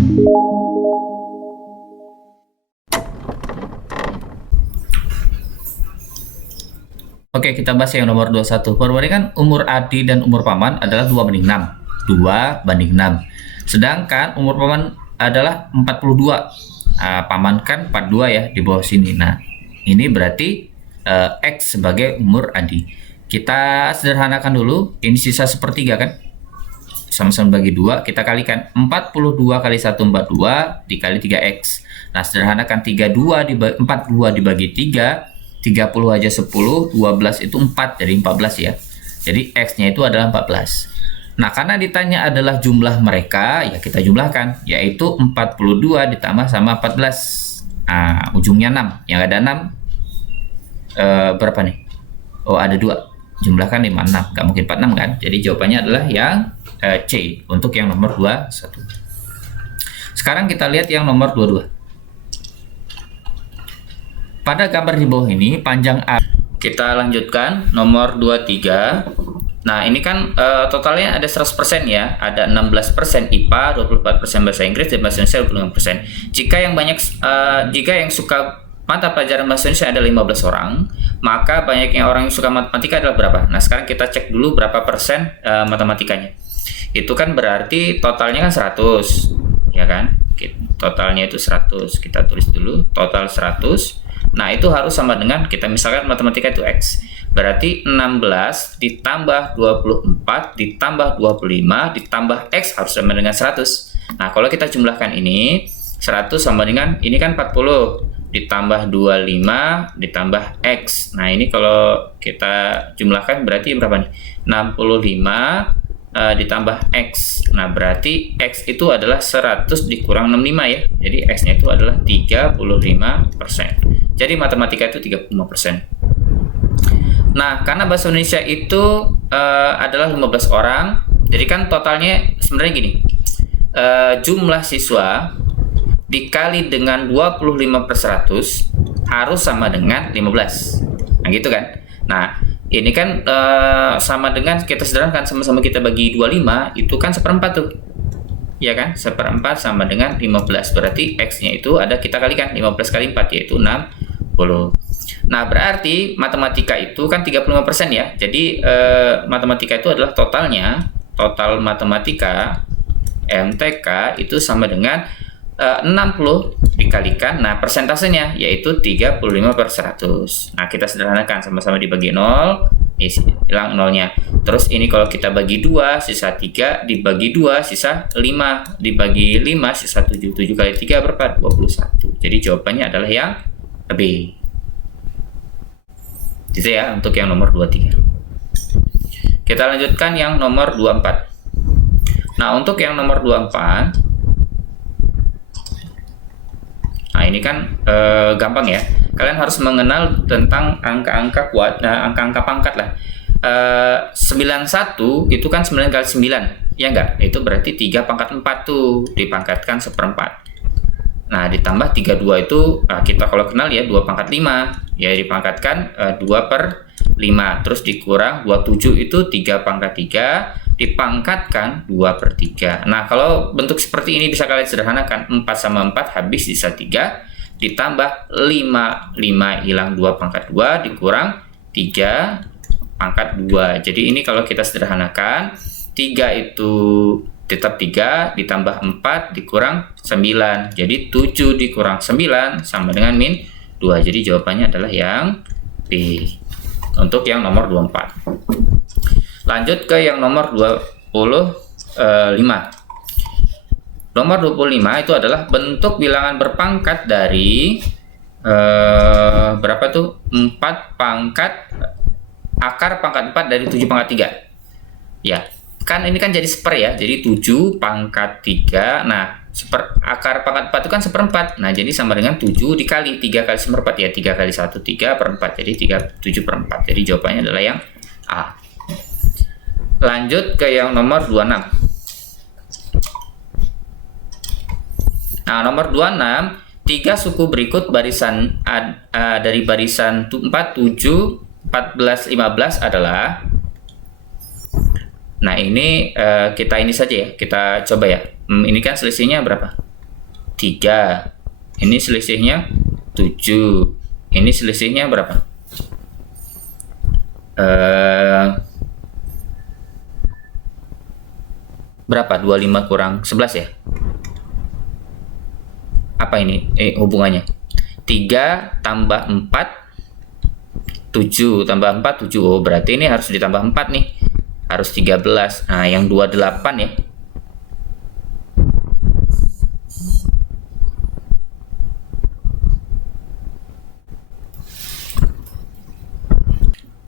Oke, kita bahas yang nomor 21. Perbandingan umur Adi dan umur Paman adalah 2:6. 2:6. Sedangkan umur Paman adalah 42. Nah, Paman kan 42 ya di bawah sini. Nah, ini berarti X sebagai umur Adi. Kita sederhanakan dulu. Ini sisa sepertiga kan? Sama-sama bagi 2, kita kalikan 42 kali 142 dikali 3x. Nah, sederhanakan 42 dibagi 3, 30 aja 10, 12 itu 4, jadi 14 ya. Jadi x-nya itu adalah 14. Nah, karena ditanya adalah jumlah mereka, ya kita jumlahkan, yaitu 42 ditambah sama 14. Nah, ujungnya 6. Yang ada 6 berapa nih? Oh, ada 2. Jumlahkan 56, nggak mungkin 46 kan? Jadi jawabannya adalah yang C untuk yang nomor 21. Sekarang kita lihat yang nomor 22. Pada gambar di bawah ini panjang A. Kita lanjutkan nomor 23. Nah, ini kan totalnya ada 100% ya. Ada 16% IPA, 24% bahasa Inggris, dan bahasa Indonesia 25%. Jika yang suka mata pelajaran bahasa Indonesia ada 15 orang, maka banyaknya orang yang suka matematika adalah berapa? Nah, sekarang kita cek dulu berapa persen matematikanya. Itu kan berarti totalnya kan 100, ya kan? Totalnya itu 100. Kita tulis dulu, total 100. Nah, itu harus sama dengan, kita misalkan matematika itu X. Berarti 16 ditambah 24 ditambah 25 ditambah X harus sama dengan 100. Nah, kalau kita jumlahkan ini, 100 sama dengan, ini kan 40. Ditambah 25 ditambah X. Nah, ini kalau kita jumlahkan berarti berapa nih? 65 ditambah X. Nah, berarti X itu adalah 100 dikurang 65 ya. Jadi X-nya itu adalah 35%. Jadi matematika itu 35%. Nah, karena bahasa Indonesia itu adalah 15 orang, jadi kan totalnya sebenarnya gini. Jumlah siswa dikali dengan 25/100 harus sama dengan 15. Nah, gitu kan. Nah, ini kan sama dengan, kita sederhanakan, sama-sama kita bagi 25, itu kan 1/4 tuh. Ya kan? 1/4 sama dengan 15. Berarti X-nya itu ada, kita kalikan 15 kali 4 yaitu 60. Nah, berarti matematika itu kan 35% ya. Jadi matematika itu adalah totalnya, total matematika MTK itu sama dengan 60 dikalikan, nah persentasenya yaitu 35/100. Nah, kita sederhanakan, sama-sama dibagi 0, hilang 0-nya. Terus ini kalau kita bagi 2, sisa 3, dibagi 2, sisa 5, dibagi 5, sisa 7. 7 kali 3 berapa? 21. Jadi jawabannya adalah yang B. Gitu ya, untuk yang nomor 23. Kita lanjutkan yang nomor 24. Nah, untuk yang nomor 24, nah ini kan gampang ya. Kalian harus mengenal tentang angka-angka kuat, angka-angka pangkat lah. 91 itu kan 9 kali 9, ya enggak? Itu berarti 3 pangkat 4 tuh, dipangkatkan 1/4. Nah, ditambah 32 itu, kita kalau kenal ya 2 pangkat 5, ya dipangkatkan 2/5. Terus dikurang 27 itu 3 pangkat 3, dipangkatkan 2/3. Nah, kalau bentuk seperti ini bisa kalian sederhanakan. 4 sama 4 habis, sisa 3, ditambah 5, 5 hilang 2 pangkat 2, dikurang 3 pangkat 2. Jadi ini kalau kita sederhanakan, 3 itu tetap 3, ditambah 4, dikurang 9. Jadi 7 dikurang 9 sama dengan min 2. Jadi jawabannya adalah yang B untuk yang nomor 24. Lanjut ke yang nomor 25. Nomor 25 itu adalah bentuk bilangan berpangkat dari berapa tuh? 4 pangkat akar pangkat 4 dari 7 pangkat 3. Ya, kan ini kan jadi seper ya. Jadi 7 pangkat 3. Nah, akar pangkat 4 itu kan 1/4. Nah, jadi sama dengan 7 dikali 3 kali 1/4 ya. 3 kali 1, 3/4. Jadi 7/4. Jadi jawabannya adalah yang A. Lanjut ke yang nomor 26. Nah, nomor 26, 3 suku berikut barisan dari barisan 4, 7, 14, 15 adalah. Nah, ini kita ini saja ya. Kita coba ya. Ini kan selisihnya berapa? 3. Ini selisihnya 7. Ini selisihnya berapa? Berapa? 25 kurang 11 ya? Apa ini hubungannya? 3 tambah 4 7 tambah 4 7. Oh, berarti ini harus ditambah 4 nih. Harus 13. Nah, yang 28 ya.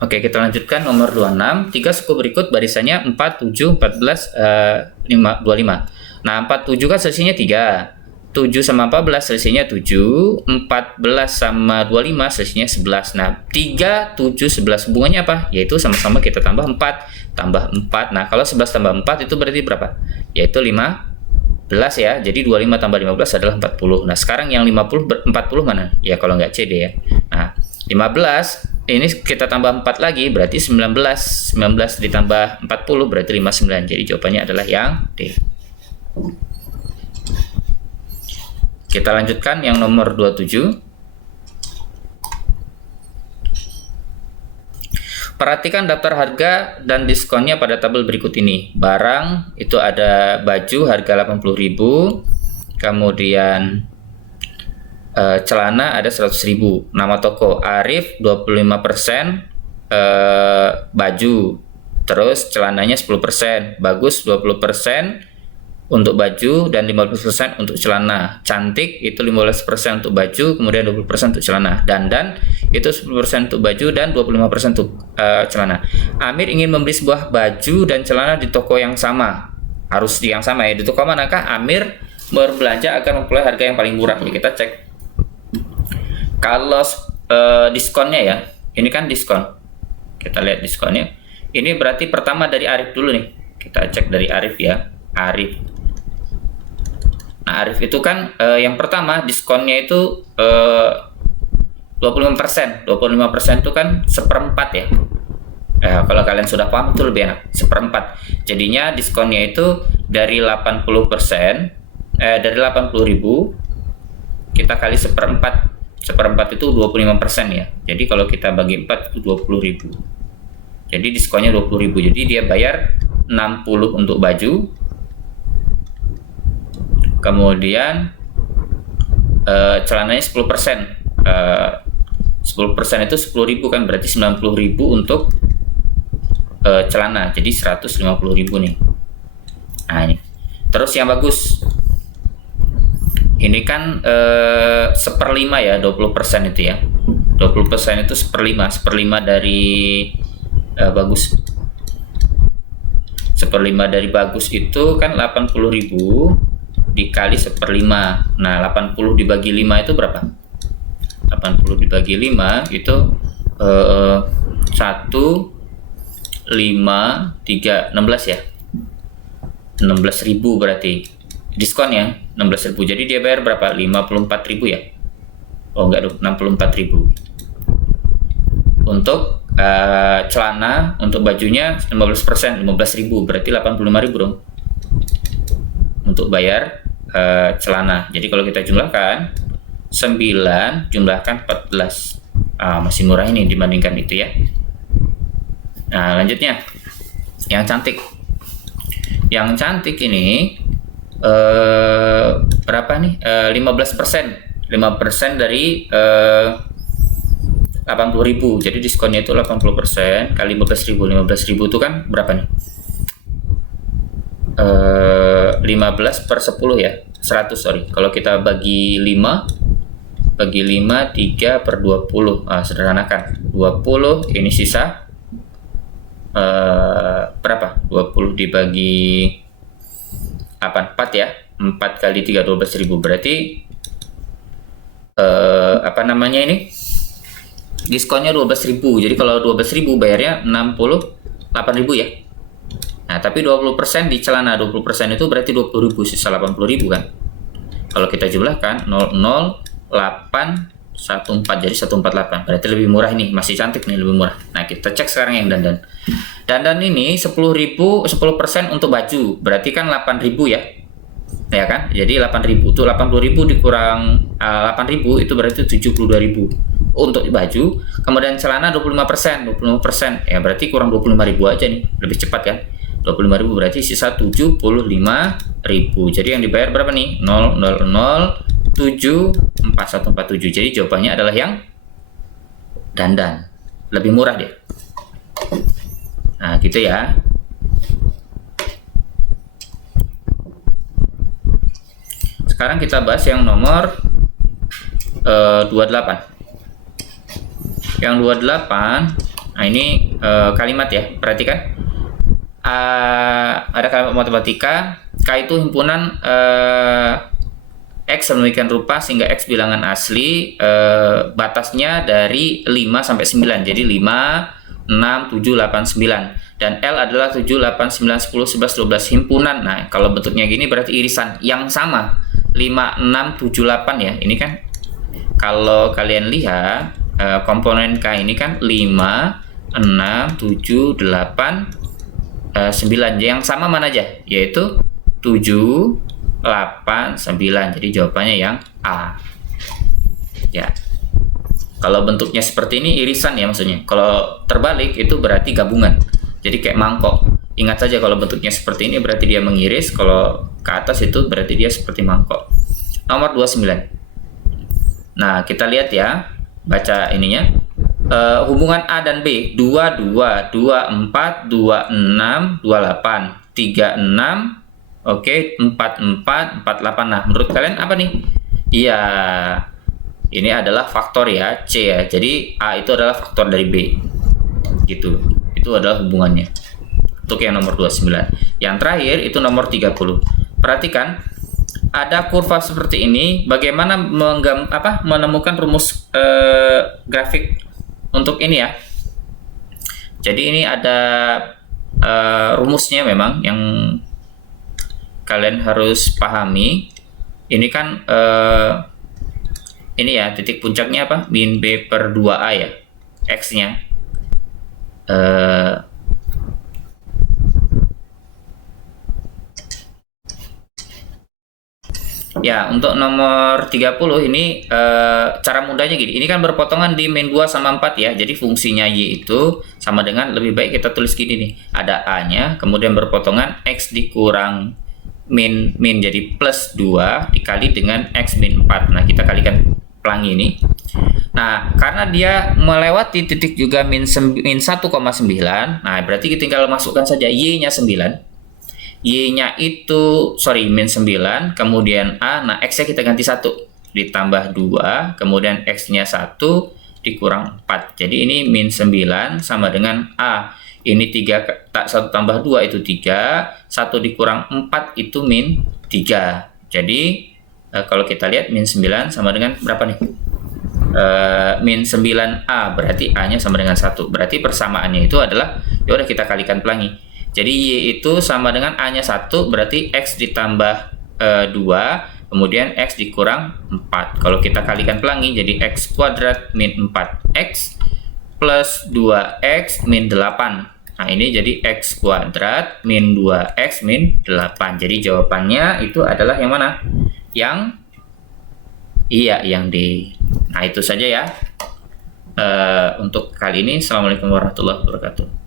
Oke, kita lanjutkan nomor 26. 3 suku berikut barisannya 4 7 14 5 25. Nah, 47 kan selisihnya 3. 7 sama 14 selisihnya 7, 14 sama 25 selisihnya 11. Nah, 3, 7, 11 hubungannya apa? Yaitu sama-sama kita tambah 4, tambah 4. Nah, kalau 11 tambah 4 itu berarti berapa? Yaitu 15 ya. Jadi 25 tambah 15 adalah 40. Nah, sekarang yang 50 40 mana? Ya kalau nggak CD ya. Nah, 15 ini kita tambah 4 lagi berarti 19. 19 ditambah 40 berarti 59. Jadi jawabannya adalah yang D. Kita lanjutkan yang nomor 27. Perhatikan daftar harga dan diskonnya pada tabel berikut ini. Barang itu ada baju harga 80.000, kemudian celana ada 100.000. Nama toko Arif 25%, baju, terus celananya 10%, bagus 20% untuk baju dan 15% untuk celana. Cantik itu 15% untuk baju, kemudian 20% untuk celana. Dandan itu 10% untuk baju dan 25% untuk celana. Amir ingin membeli sebuah baju dan celana di toko yang sama. Harus di yang sama ya. Di toko manakah Amir berbelanja akan memperoleh harga yang paling murah? Jadi kita cek. Kalau diskonnya ya, ini kan diskon. Kita lihat diskonnya. Ini berarti pertama dari Arif dulu nih. Kita cek dari Arif ya. Arif. Nah, Arif itu kan yang pertama diskonnya itu 25%. 25% itu kan seperempat ya. Kalau kalian sudah paham itu lebih enak. Seperempat. Jadinya diskonnya itu dari 80%, dari 80.000 kita kali seperempat. Seperempat itu 25% ya. Jadi kalau kita bagi 4 itu 20.000. Jadi diskonnya 20.000. Jadi dia bayar 60 untuk baju. Kemudian celananya 10%. 10% itu 10.000 kan, berarti 90.000 untuk celana. Jadi 150.000 nih. Nah, ini. Terus yang bagus. Ini kan 1/5 ya, 20% itu ya. 20% itu 1/5. 1/5 dari bagus. 1/5 dari bagus itu kan 80.000 dikali 1/5. Nah, 80 dibagi 5 itu berapa? 80 dibagi 5 itu 1, 5, 3, 16 ya. 16.000 berarti diskonnya 16.000. Jadi dia bayar berapa? 54.000 ya. Oh enggak dong, 64.000 untuk celana. Untuk bajunya 15%, 15.000 berarti 85.000 dong untuk bayar celana. Jadi kalau kita jumlahkan 9 jumlahkan 14, masih murah ini dibandingkan itu ya. Nah, lanjutnya yang cantik. Yang cantik ini berapa nih? 15%. 5% dari 80.000. Jadi diskonnya itu 80% kali 15.000. 15.000 itu kan berapa nih? 15 per 10 ya. 100 sorry. Kalau kita bagi 5 3 per 20. Sederhanakan. 20 ini sisa berapa? 20 dibagi 4 ya. 4 kali 3 12.000 berarti apa namanya ini? Diskonnya 12.000. Jadi kalau 12.000 bayarnya 68.000 ya. Nah, tapi 20% di celana, 20% itu berarti 20.000, sisa 80.000 kan. Kalau kita jumlahkan 00814 jadi 148. Berarti lebih murah ini, masih cantik nih, lebih murah. Nah, kita cek sekarang yang dandan. Dandan ini 10.000, 10% untuk baju, berarti kan 8.000 ya. ya kan? Jadi 8.000 tuh 80.000 dikurang 8.000 itu berarti 72.000 untuk baju. Kemudian celana 25%, 25% ya berarti kurang 25.000 aja nih, lebih cepat kan? 25.000 berarti sisa 75.000. Jadi yang dibayar berapa nih? 0007147. Jadi jawabannya adalah yang dandan, lebih murah dia. Nah gitu ya. Sekarang kita bahas yang nomor 28. Yang 28, nah ini kalimat ya, perhatikan. Ada kalimat matematika, K itu himpunan X sedemikian rupa sehingga X bilangan asli, batasnya dari 5 sampai 9. Jadi 5, 6, 7, 8, 9. Dan L adalah 7, 8, 9, 10, 11, 12 himpunan. Nah, kalau bentuknya gini berarti irisan yang sama. 5, 6, 7, 8 ya. Ini kan kalau kalian lihat komponen K ini kan 5, 6, 7, 8, 9. Yang sama mana aja? Yaitu 7, 8, 9. Jadi jawabannya yang A. Ya. Kalau bentuknya seperti ini irisan ya maksudnya. Kalau terbalik itu berarti gabungan. Jadi kayak mangkok. Ingat saja kalau bentuknya seperti ini berarti dia mengiris, kalau ke atas itu berarti dia seperti mangkok. Nomor 29. Nah, kita lihat ya, baca ininya. Hubungan A dan B 22, 24, 26, 28, 36, oke, 44, 48. Nah, menurut kalian apa nih? Iya, ini adalah faktor ya, C ya. Jadi A itu adalah faktor dari B. Gitu. Itu adalah hubungannya. Untuk yang nomor 29. Yang terakhir itu nomor 30. Perhatikan, ada kurva seperti ini. Bagaimana menemukan rumus grafik untuk ini ya. Jadi ini ada rumusnya memang yang kalian harus pahami. Ini kan ini ya, titik puncaknya apa? Min B per 2A ya, X-nya. Ya, untuk nomor 30 ini cara mudahnya gini. Ini kan berpotongan di min 2 sama 4 ya. Jadi fungsinya Y itu sama dengan, lebih baik kita tulis gini nih. Ada A-nya, kemudian berpotongan X dikurang min jadi plus 2 dikali dengan X min 4. Nah, kita kalikan pelangi ini. Nah, karena dia melewati titik juga min 1,9. Nah, berarti kita tinggal masukkan saja Y-nya 9. Y-nya itu, min 9, kemudian A, nah X-nya kita ganti 1, ditambah 2, kemudian X-nya 1, dikurang 4. Jadi ini min 9 sama dengan A. Ini 3, 1 tambah 2 itu 3, 1 dikurang 4 itu min 3. Jadi, kalau kita lihat min 9 sama dengan berapa nih? Min 9A, berarti A-nya sama dengan 1. Berarti persamaannya itu adalah, ya udah kita kalikan pelangi. Jadi Y itu sama dengan A-nya 1, berarti X ditambah 2, kemudian X dikurang 4. Kalau kita kalikan pelangi, jadi X kuadrat min 4X plus 2X min 8. Nah, ini jadi X kuadrat min 2X min 8. Jadi jawabannya itu adalah yang mana? Yang D. Nah, itu saja ya untuk kali ini. Assalamualaikum warahmatullahi wabarakatuh.